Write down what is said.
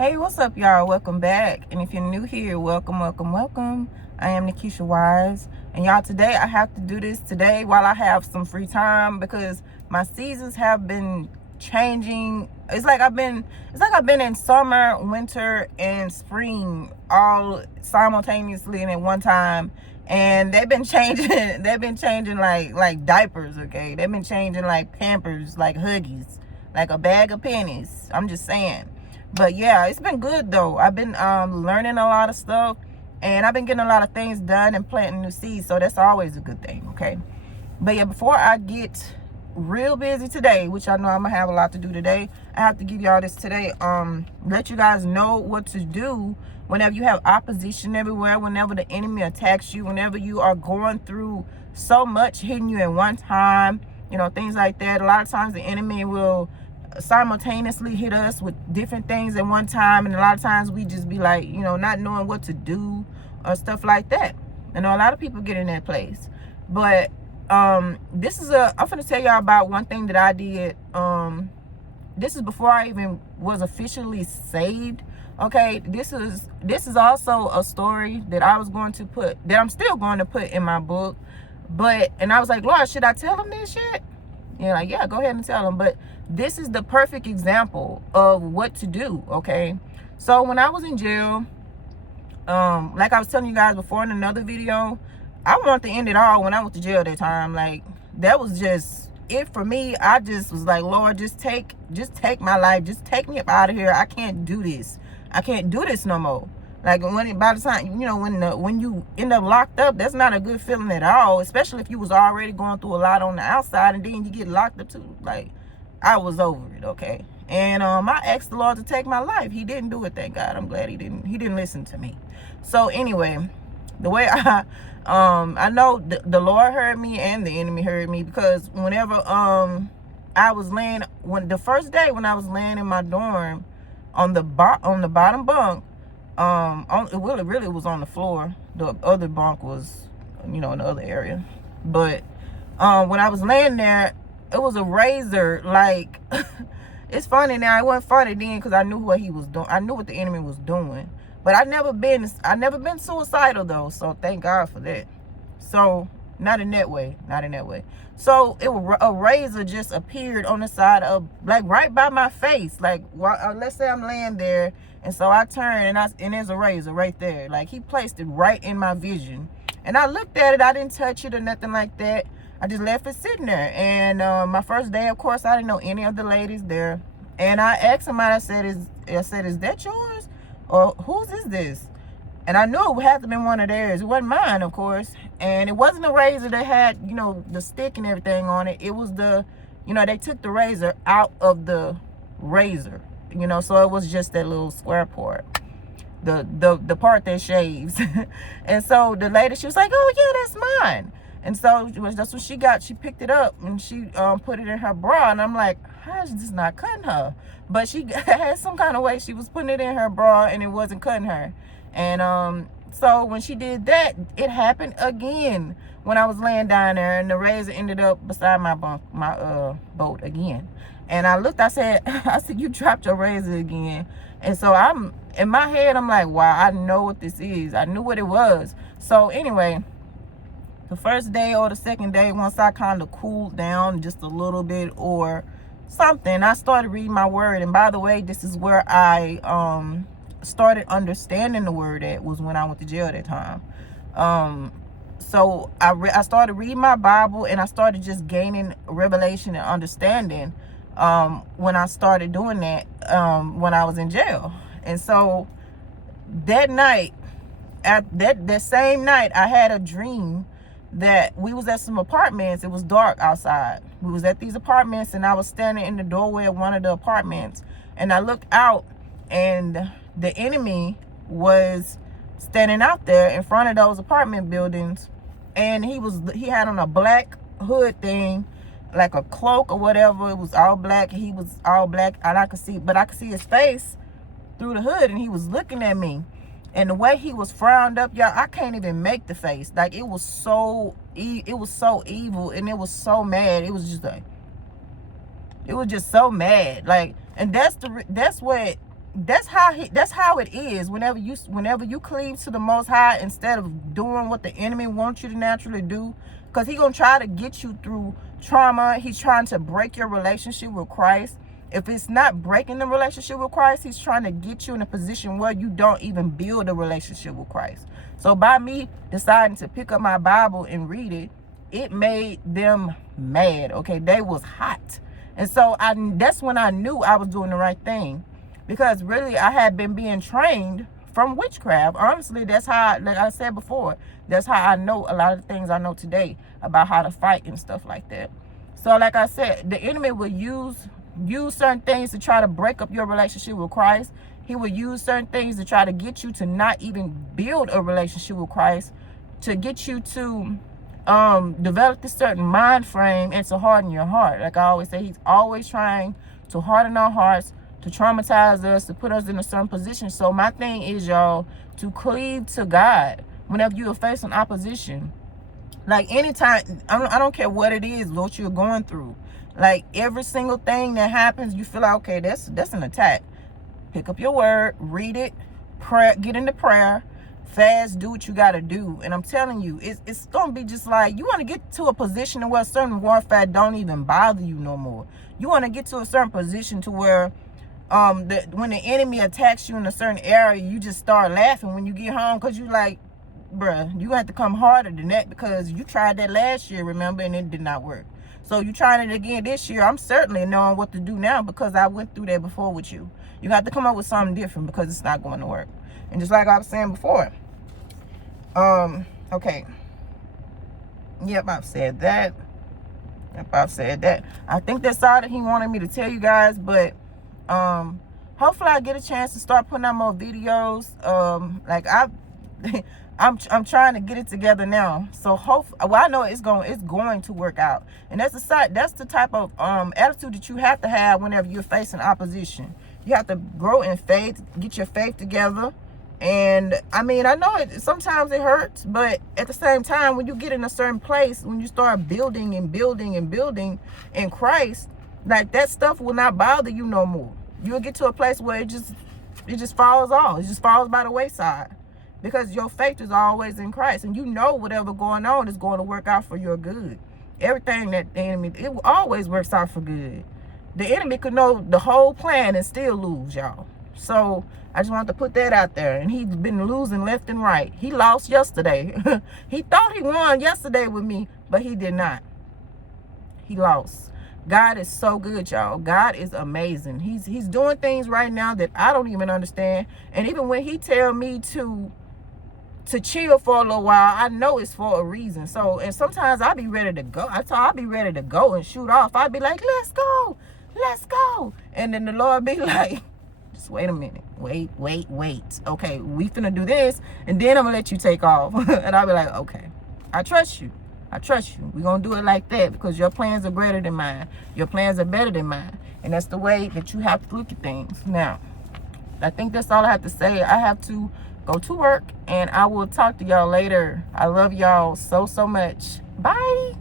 Hey, what's up, y'all? Welcome back. And if you're new here, welcome. I am Nikisha Wise. And y'all, today I have to do this today while I have some free time because my seasons have been changing. It's like I've been in summer, winter, and spring all simultaneously and at one time. And they've been changing, like diapers, okay? They've been changing like Pampers, like Huggies, like a bag of pennies. I'm just saying. But yeah, it's been good though. I've been learning a lot of stuff, and I've been getting a lot of things done and planting new seeds, so that's always a good thing, okay? But yeah, before I get real busy today, which I know I'm gonna have a lot to do today, I have to give y'all this today. Let you guys know what to do whenever you have opposition everywhere, whenever the enemy attacks you, whenever you are going through so much hitting you at one time, you know, things like that. A lot of times the enemy will simultaneously hit us with different things at one time, and a lot of times we just be like, you know, not knowing what to do or stuff like that. I know a lot of people get in that place. But I'm gonna tell y'all about one thing that I did. This is before I even was officially saved, okay? This is also a story that I'm still going to put in my book. And I was like, Lord, should I tell them this shit? You're like, yeah, go ahead and tell them. But this is the perfect example of what to do, okay? So when I was in jail, like I was telling you guys before in another video, I wanted to end it all when I went to jail that time. Like, that was just it for me. I just was like, Lord, just take my life. Just take me up out of here. I can't do this. I can't do this no more. Like, by the time, you know, when you end up locked up, that's not a good feeling at all, especially if you was already going through a lot on the outside and then you get locked up too. Like, I was over it, okay? And I asked the Lord to take my life. He didn't do it, thank God. I'm glad he didn't listen to me. So anyway, the way I know the Lord heard me and the enemy heard me, because whenever I was laying, the first day when I was laying in my dorm on the bottom bunk, it really was on the floor. The other bunk was, you know, in the other area. But when I was laying there, it was a razor. Like, it's funny now. It wasn't funny then because I knew what he was doing. I knew what the enemy was doing. But I never been suicidal though. So thank God for that. So not in that way. So a razor just appeared on the side of, like, right by my face. Like, let's say I'm laying there, and so I turn and there's a razor right there. Like, he placed it right in my vision, and I looked at it. I didn't touch it or nothing like that. I just left it sitting there. And my first day, of course, I didn't know any of the ladies there. And I asked somebody, I said, is that yours? Or whose is this? And I knew it had to have been one of theirs. It wasn't mine, of course. And it wasn't a razor that had, you know, the stick and everything on it. It was they took the razor out of the razor, you know, so it was just that little square part. The part that shaves. And so the lady, she was like, oh yeah, that's mine. And so that's what she got. She picked it up and she put it in her bra. And I'm like, how is this not cutting her? But she had some kind of way she was putting it in her bra and it wasn't cutting her. And so when she did that, it happened again when I was laying down there, and the razor ended up beside my boat again. And I looked, I said, you dropped your razor again. And so I'm in my head, I'm like, wow, I know what this is. I knew what it was. So anyway, the first day or the second day, once I kind of cooled down just a little bit or something, I started reading my word. And by the way, this is where I started understanding the word. At was when I went to jail that time. So I started reading my Bible, and I started just gaining revelation and understanding when I started doing that when I was in jail. And so that night, that same night, I had a dream that we was at some apartments. It was dark outside. We was at these apartments, and I was standing in the doorway of one of the apartments, and I looked out, and the enemy was standing out there in front of those apartment buildings, and he had on a black hood thing, like a cloak or whatever. It was all black. He was all black, and I could see his face through the hood, and he was looking at me. And the way he was frowned up, y'all, I can't even make the face. Like, it was so evil, and it was so mad. It was just so mad. Like, and that's what that's how it is. Whenever you cleave to the Most High instead of doing what the enemy wants you to naturally do, because he's gonna try to get you through trauma. He's trying to break your relationship with Christ. If it's not breaking the relationship with Christ, he's trying to get you in a position where you don't even build a relationship with Christ. So by me deciding to pick up my Bible and read it, it made them mad. Okay, they was hot. And so that's when I knew I was doing the right thing. Because really, I had been being trained from witchcraft. Honestly, that's how, like I said before, that's how I know a lot of the things I know today about how to fight and stuff like that. So like I said, the enemy will use certain things to try to break up your relationship with Christ. He will use certain things to try to get you to not even build a relationship with Christ, to get you to develop this certain mind frame and to harden your heart. Like I always say, he's always trying to harden our hearts, to traumatize us, to put us in a certain position. So my thing is, y'all, to cleave to God whenever you are facing opposition. Like anytime, I don't care what it is, what you're going through. Like every single thing that happens, you feel like, okay, that's an attack. Pick up your word, read it, pray, get into prayer, fast, do what you got to do. And I'm telling you, it's going to be just like, you want to get to a position where certain warfare don't even bother you no more. You want to get to a certain position to where when the enemy attacks you in a certain area, you just start laughing when you get home, because you like, bruh, you have to come harder than that, because you tried that last year, remember, and it did not work. So you trying it again this year. I'm certainly knowing what to do now, because I went through that before with you. You have to come up with something different, because it's not going to work. And just like I was saying before, okay, yep, I've said that. I think that's all that he wanted me to tell you guys. But hopefully I get a chance to start putting out more videos. Like I'm trying to get it together now. So well, I know it's going to work out. And that's the type of attitude that you have to have whenever you're facing opposition. You have to grow in faith, get your faith together. And I mean, I know sometimes it hurts, but at the same time, when you get in a certain place, when you start building and building and building in Christ, like that stuff will not bother you no more. You'll get to a place where it just falls off. It just falls by the wayside, because your faith is always in Christ, and you know whatever going on is going to work out for your good. Everything that the enemy, it always works out for good. The enemy could know the whole plan and still lose, y'all. So I just wanted to put that out there. And he's been losing left and right. He lost yesterday. He thought he won yesterday with me, but he did not. He lost. God is so good, y'all. God is amazing. He's doing things right now that I don't even understand. And even when he tell me to chill for a little while, I know it's for a reason. So, and sometimes I'll be ready to go. I'll be ready to go and shoot off. I'll be like, let's go. And then the Lord be like, just wait a minute. Wait. Okay, we finna do this, and then I'm gonna let you take off. And I'll be like, okay, I trust you. We're gonna do it like that, because your plans are greater than mine. Your plans are better than mine. And that's the way that you have to look at things. Now, I think that's all I have to say. I have to go to work, and I will talk to y'all later. I love y'all so much. Bye.